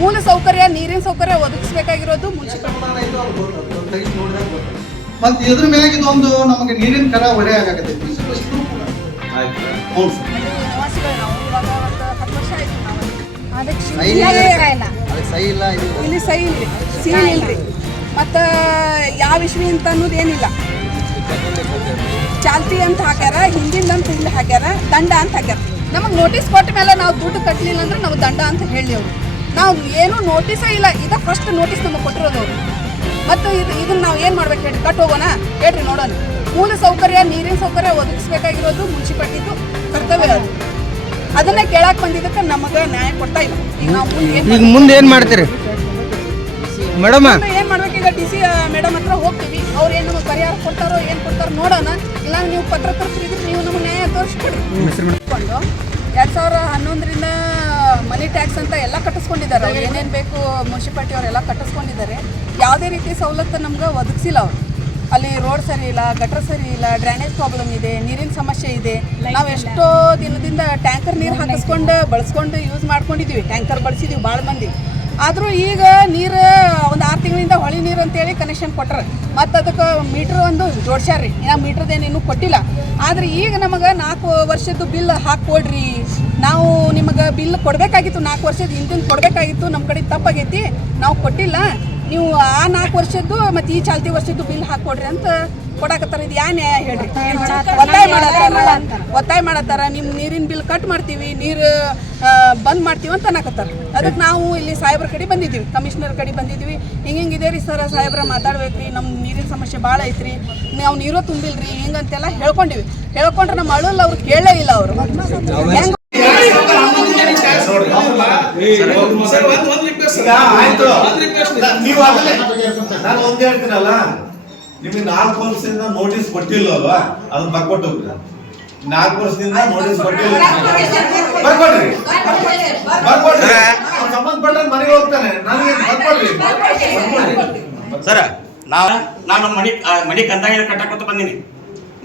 ಮೂಲ ಸೌಕರ್ಯ ನೀರಿನ ಸೌಕರ್ಯ ಒದಗಿಸಬೇಕಾಗಿರೋದು ಮತ್ತ ಇದ್ರ ಇದೊಂದು ನಮಗೆ ನೀರಿನ ಕರ ಹೊರೆ ಆಗತ್ತೆ ಇಲ್ಲ. ಇಲ್ರಿ ಸೀಲ್ ಇಲ್ರಿ. ಮತ್ತು ಯಾವ ವಿಷಯ ಅಂತ ಅನ್ನೋದು ಏನಿಲ್ಲ. ಚಾಲ್ತಿ ಅಂತ ಹಾಕ್ಯಾರ ಹಿಂದಿಂದ ಅಂತ ಇಲ್ಲಿ ಹಾಕ್ಯಾರ ದಂಡ ಅಂತ ಹಾಕ್ಯಾರ. ನಮಗೆ ನೋಟಿಸ್ ಕೊಟ್ಟ ಮೇಲೆ ನಾವು ದುಡ್ಡು ಕಟ್ಟಲಿಲ್ಲ ಅಂದ್ರೆ ನಾವು ದಂಡ ಅಂತ ಹೇಳಿ ಅವರು. ನಾವು ಏನು ನೋಟಿಸೇ ಇಲ್ಲ. ಇದು ಫಸ್ಟ್ ನೋಟಿಸ್ ನಮಗೆ ಕೊಟ್ಟಿರೋದು ಅವರು. ಮತ್ತು ಇದು ಇದನ್ನ ನಾವು ಏನು ಮಾಡ್ಬೇಕು ಹೇಳಿ? ಕಟ್ ಹೋಗೋಣ? ಹೇಳ್ರಿ ನೋಡೋಣ. ಮೂಲ ಸೌಕರ್ಯ ನೀರಿನ ಸೌಕರ್ಯ ಒದಗಿಸ್ಬೇಕಾಗಿರೋದು ಮುನ್ಸಿಪಾಲ್ಟಿದು ಕರ್ತವ್ಯ ಅದು. ಅದನ್ನೇ ಕೇಳಕ್ ಬಂದಿದ್ದಕ್ಕೆ ನಮಗೆ ನ್ಯಾಯ ಕೊಡ್ತಾ ಇಲ್ಲ. ಈಗ ನಾವು ಮುಂದೆ ಏನ್ ಈಗ ಮುಂದೆ ಏನು ಮಾಡ್ತೀರಿ? ಮೇಡಮ್. ಏನು ಮಾಡ್ಬೇಕು? ಈಗ ಡಿ ಸಿ ಮೇಡಮ್ ಹತ್ರ ಹೋಗ್ತೀವಿ. ಅವ್ರು ಏನು ನಮಗೆ ಪರಿಹಾರ ಕೊಡ್ತಾರೋ ಏನು ಕೊಡ್ತಾರೋ ನೋಡೋಣ. ಇಲ್ಲ ನೀವು ಪತ್ರ ತರಿಸಿದ್ರೆ ನೀವು ನಮಗೆ ನ್ಯಾಯ ತೋರಿಸ್ಕೊಡಿ ಕೊಂಡು ಎರಡು ಸಾವಿರ ಹನ್ನೊಂದರಿಂದ ಟ್ಯಾಕ್ಸ್ ಅಂತ ಎಲ್ಲ ಕಟ್ಟಿಸ್ಕೊಂಡಿದ್ದಾರೆ. ಅವ್ರು ಏನೇನು ಬೇಕು ಮುನ್ಸಿಪಾಲ್ಟಿ ಅವರೆಲ್ಲ ಕಟ್ಟಿಸ್ಕೊಂಡಿದ್ದಾರೆ. ಯಾವುದೇ ರೀತಿ ಸವಲತ್ತು ನಮ್ಗೆ ಒದಗಿಸಿಲ್ಲ ಅವರು. ಅಲ್ಲಿ ರೋಡ್ ಸರಿ ಇಲ್ಲ ಗಟ್ರ ಸರಿ ಇಲ್ಲ ಡ್ರೈನೇಜ್ ಪ್ರಾಬ್ಲಮ್ ಇದೆ ನೀರಿನ ಸಮಸ್ಯೆ ಇದೆ. ನಾವು ಎಷ್ಟೋ ದಿನದಿಂದ ಟ್ಯಾಂಕರ್ ನೀರು ಹಾಕಿಸ್ಕೊಂಡು ಬಳಸ್ಕೊಂಡು ಯೂಸ್ ಮಾಡ್ಕೊಂಡಿದ್ದೀವಿ ಟ್ಯಾಂಕರ್ ಬಳಸಿದ್ದೀವಿ ಭಾಳ ಮಂದಿ. ಆದರೂ ಈಗ ನೀರು ಒಂದು ಆರು ತಿಂಗಳಿಂದ ಹೊಳಿ ನೀರು ಅಂತೇಳಿ ಕನೆಕ್ಷನ್ ಕೊಟ್ಟರೆ ಮತ್ತು ಅದಕ್ಕೆ ಮೀಟ್ರ್ ಒಂದು ಜೋಡ್ಸ್ಯಾರ್ರಿ. ಇನ್ನು ಮೀಟ್ರದೇನು ಇನ್ನೂ ಕೊಟ್ಟಿಲ್ಲ. ಆದರೆ ಈಗ ನಮಗೆ ನಾಲ್ಕು ವರ್ಷದ್ದು ಬಿಲ್ ಹಾಕಿ ಕೊಡ್ರಿ ನಾವು ನಿಮಗೆ ಬಿಲ್ ಕೊಡಬೇಕಾಗಿತ್ತು ನಾಲ್ಕು ವರ್ಷದ ಹಿಂದಿನ ಕೊಡಬೇಕಾಗಿತ್ತು ನಮ್ಮ ಕಡೆ ತಪ್ಪಾಗೈತಿ ನಾವು ಕೊಟ್ಟಿಲ್ಲ. ನೀವು ಆ ನಾಲ್ಕು ವರ್ಷದ್ದು ಮತ್ತು ಈ ಚಾಲ್ತಿ ವರ್ಷದ್ದು ಬಿಲ್ ಹಾಕೊಡ್ರಿ ಅಂತ ಕೊಡಾಕತ್ತಾರ. ಇದು ಯಾ ನ್ಯಾಯ ಹೇಳ್ರಿ? ಒತ್ತಾಯ ಮಾಡತ್ತಾರ ಒತ್ತಾಯ ಮಾಡತ್ತಾರ ನಿಮ್ಮ ನೀರಿನ ಬಿಲ್ ಕಟ್ ಮಾಡ್ತೀವಿ ನೀರು ಬಂದ್ ಮಾಡ್ತೀವಿ ಅಂತ ಅನ್ನಕತ್ತಾರ. ಅದಕ್ಕೆ ನಾವು ಇಲ್ಲಿ ಸಾಹೇಬ್ರ ಕಡೆ ಬಂದಿದ್ದೀವಿ ಕಮಿಷನರ್ ಕಡೆ ಬಂದಿದ್ದೀವಿ. ಹಿಂಗೆ ಹಿಂಗಿದೆ ಇದೆ ರೀ ಸರ್ ಸಾಹೇಬ್ರ ಮಾತಾಡ್ಬೇಕ್ರಿ ನಮ್ಮ ನೀರಿನ ಸಮಸ್ಯೆ ಭಾಳ ಐತ್ರಿ. ನಾವು ನೀರು ತುಂಬಿಲ್ರಿ ಹಿಂಗಂತೆಲ್ಲ ಹೇಳ್ಕೊಂಡಿವಿ. ಹೇಳ್ಕೊಂಡ್ರೆ ನಮ್ಮ ಅಳಲ್ಲ ಅವ್ರು ಕೇಳೇ ಇಲ್ಲ ಅವರು. ನೀವು ನಾನು ಒಂದೇ ಹೇಳ್ತೀನಲ್ಲ ನಿಮಗೆ ನಾಲ್ಕು ವರ್ಷದಿಂದ ನೋಟಿಸ್ ಕೊಟ್ಟಿಲ್ಲ ಅಲ್ವಾ ಅದನ್ನ ಬರ್ಕೊಟ್ಟು ಹೋಗ್ರಿ ನಾಲ್ಕು ವರ್ಷದಿಂದ ನೋಟಿಸ್ ಕೊಟ್ಟಿಲ್ಲ. ಬರ್ಕೊಡ್ರಿ. ಬರ್ಕೊಡ್ರಿ. ಸಂಬಂಧಪಟ್ಟ ಮನೆಗೆ ಹೋಗ್ತಾನೆ. ನನಗೆ ಬರ್ಕೊಡ್ರಿ ಸರ್ ನಾವು ನಾನು ಮಣಿ ಮಣಿ ಮನಿ ಕಂದಾಯ ಕಟ್ಟಕೊತ ಬಂದೀನಿ.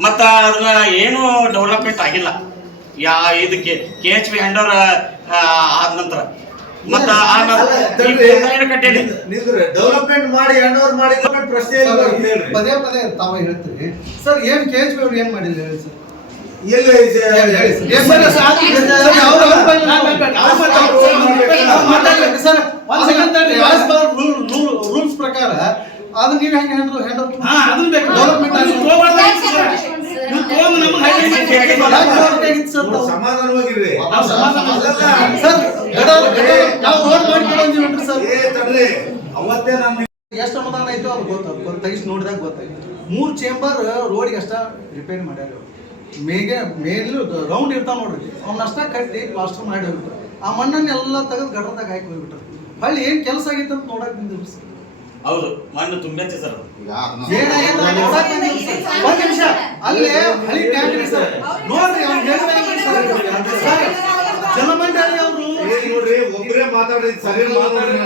ಮತ್ತು ಅದನ್ನ ಏನು ಡೆವಲಪ್ಮೆಂಟ್ ಆಗಿಲ್ಲ. ಯಾ ಇದಕ್ಕೆ ಕೆ ಎಚ್ ಬಿ ಹ್ಯಾಂಡ್ ಆದ ನಂತರ. ಮತ್ತು ಡೆವಲಪ್ಮೆಂಟ್ ಮಾಡಿ ಹ್ಯಾಂಡ್ ಮಾಡಿ ಪ್ರಶ್ನೆ ಪದೇ ಪದೇ ತಾವ ಹೇಳ್ತೀರಿ. ಸರ್ ಏನ್ ಕೆ ಎಚ್ ಬಿ ಅವ್ರು ಏನ್ ಮಾಡಿಲ್ಲ ಹೇಳಿ ಸರ್? ರೂಲ್ಸ್ ಪ್ರಕಾರ ಅದು ನೀವು ಹೆಂಗ್ ಅದನ್ನ ಬೇಕು. ಡೆವಲಪ್ಮೆಂಟ್? ಸಮಾಧಾನವಾಗಿರ್ರಿ. ಸರ್ ನಾವು ರೋಡ್ ಸರ್. ಅವತ್ತೇ ನಾನು ಎಷ್ಟು ಅನುದಾನ ಐತೋ ಅದು ಗೊತ್ತಾಗ ತೆಗಿಸಿ ನೋಡಿದಾಗ ಗೊತ್ತಾಯ್ತು. ಮೂರು ಚೇಂಬರ್ ರೋಡ್ಗೆ ಅಷ್ಟ ರಿಪೇರ್ ಮಾಡ್ಯಾರ. ಮೇಗೆ ಮೇಲೂ ರೌಂಡ್ ಇರ್ತಾವ ನೋಡ್ರಿ. ಅವ್ನ ಅಷ್ಟ ಕಟ್ಟಿ ಪ್ಲಾಸ್ಟರ್ ಮಾಡಿ ಹೋಗ್ಬಿಟ್ರು. ಆ ಮಣ್ಣನ್ನೆಲ್ಲ ತೆಗೆದು ಗಡ್ರದಾಗ ಹಾಕಿ ಹೋಗ್ಬಿಟ್ರು. ಹಳ್ಳಿ ಏನ್ ಕೆಲಸ ಆಗಿತ್ತು ಅಂತ ನೋಡಕ್ ಬಂದಿವ್ರಿ ಸರ್. ಹೌದು ಮಣ್ಣು ತುಂಬೈತೆ ಸರ್ ಅದು ಏನಾಗೈತೆ ಅಂತ ನೋಡಕ್ ಬಂದಿವ್ರಿ ಸರ್. ಒಂದ್ ನಿಮಿಷ ಅಲ್ಲೇ ಹಳಿ ಟ್ಯಾಂಕ್ ಸರ್. ನೋಡ್ರಿ ಜಲಮಂಡಳಿ ಅವರು. ನೋಡ್ರಿ ಒಬ್ರೇ ಮಾತಾಡ್ರಿ ಸರಿ ಮಾತಾಡ್ರಿ.